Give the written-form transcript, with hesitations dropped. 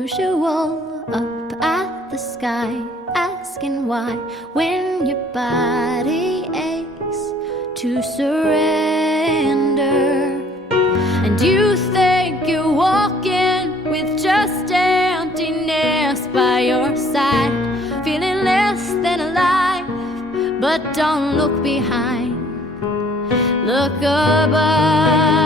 usual, up at the sky, asking why, when your body aches to surrender. And you think you're walking with just emptiness by your side, feeling less than alive, but don't look behind, look above.